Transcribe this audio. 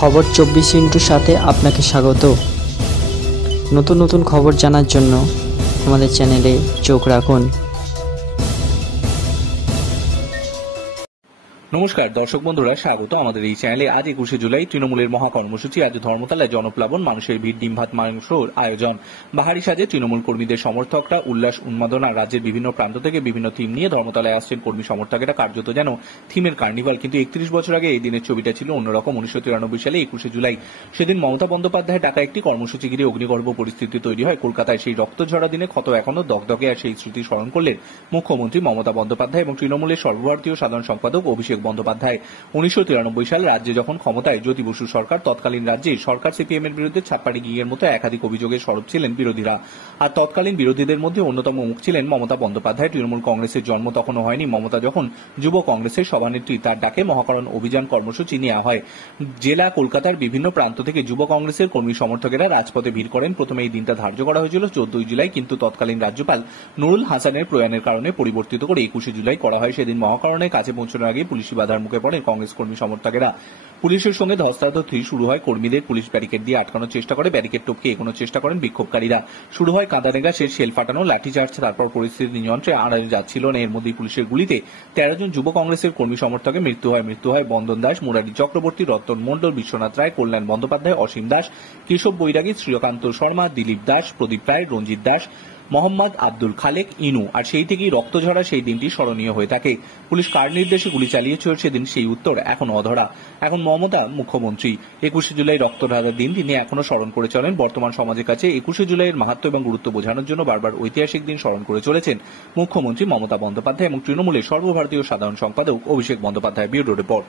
খবর 24 সাথে আপনাকে স্বাগত। নতুন নতুন খবর জানার জন্য আমাদের চ্যানেলে চোখ রাখুন। নমস্কার দর্শক বন্ধুরা, স্বাগত আমাদের এই চ্যানেলে। আজ 21শে জুলাই তৃণমূলের মহাকর্মসূচি। আজ ধর্মতলায় জনপ্লাবন, মানুষের ভিড়, ডিম ভাত মাংসর আয়োজন। বাহারি সাজে তৃণমূল কর্মীদের সমর্থকরা, উল্লাস উন্মাদনা। রাজ্যের বিভিন্ন প্রান্ত থেকে বিভিন্ন থিম নিয়ে ধর্মতলায় আসছেন কর্মী সমর্থকেরা। কার্যত যেন থিমের কার্নিভাল। কিন্তু 31 বছর আগে এই দিনের ছবিটা ছিল অন্যরকম। 1993 সালে 21শে জুলাই সেদিন মমতা বন্দ্যোপাধ্যায় ডাকা একটি কর্মসূচি ঘিরে অগ্নিগর্ভ পরিস্থিতি তৈরি হয় কলকাতায়। সেই রক্তঝরা দিনে ক্ষত এখনো দগদগে, আর সেই স্মৃতি স্মরণ করলেন মুখ্যমন্ত্রী মমতা বন্দ্যোপাধ্যায় এবং তৃণমূলের সর্বভারতীয় সাধারণ সম্পাদক অভিষেক বন্দ্যোপাধ্যায়। 1993 সালে রাজ্যে যখন ক্ষমতায় জ্যোতি বসু সরকার, তৎকালীন রাজ্যে সরকার সিপিএম এর বিরুদ্ধে ছাপ্পাড়ি গিগের মতো একাধিক অভিযোগে সরব ছিলেন বিরোধীরা। আর তৎকালীন বিরোধীদের মধ্যে অন্যতম মুখ ছিলেন মমতা বন্দ্যোপাধ্যায়। তৃণমূল কংগ্রেসের জন্ম তখনও হয়নি। মমতা যখন যুব কংগ্রেসের সভানেত্রী, তার ডাকে মহাকরণ অভিযান কর্মসূচি নেওয়া হয়। জেলা কলকাতার বিভিন্ন প্রান্ত থেকে যুব কংগ্রেসের কর্মী সমর্থকেরা রাজপথে ভিড় করেন। প্রথমে এই দিনটা ধার্য করা হয়েছিল 14 জুলাই, কিন্তু তৎকালীন রাজ্যপাল নুরুল হাসানের প্রয়াণের কারণে পরিবর্তিত করে 21শে জুলাই করা হয়। সেদিন মহাকরণের কাছে পৌঁছানোর আগে পুলিশি বাধার মুখে পড়েন কংগ্রেস কর্মী সমর্থকেরা। পুলিশের সঙ্গে ধস্তাধস্তি শুরু হয় কর্মীদের। পুলিশ ব্যারিকেড দিয়ে আটকানোর চেষ্টা করে, ব্যারিকেড টপকে এগোনোর চেষ্টা করেন বিক্ষোভকারীরা। শুরু হয় কাঁদানেগা, শেল ফাটানো, লাঠিচার্জ। তারপর পরিস্থিতি নিয়ন্ত্রণে আনা যাচ্ছিল না। এর মধ্যেই পুলিশের গুলিতে 13 জন যুব কংগ্রেসের কর্মী সমর্থকের মৃত্যু হয় বন্দন দাস, মুরারি চক্রবর্তী, রতন মণ্ডল, বিশ্বনাথ রায়, কল্যাণ বন্দ্যোপাধ্যায়, অসীম দাস, কেশব বৈরাগী, শ্রীকান্ত শর্মা, দিলীপ দাস, প্রদীপ রায়, রঞ্জিত দাস, মোহাম্মদ আব্দুল খালেক, ইনু। আর সেই থেকেই রক্তঝরা সেই দিনটি স্মরণীয় হয়ে থাকে। পুলিশ কার নির্দেশে গুলি চালিয়েছিল সেদিন, সেই উত্তর এখনো অধরা। এখন মমতা মুখ্যমন্ত্রী। 21শে জুলাই রক্তধারার দিন তিনি এখনো স্মরণ করে চলেন। বর্তমান সমাজের কাছে 21শে জুলাইয়ের মাহাত্ম্য এবং গুরুত্ব বোঝানোর জন্য বারবার ঐতিহাসিক দিন স্মরণ করে চলেছেন মুখ্যমন্ত্রী মমতা বন্দ্যোপাধ্যায় এবং তৃণমূলের সর্বভারতীয় সাধারণ সম্পাদক অভিষেক বন্দ্যোপাধ্যায়। Bureau report.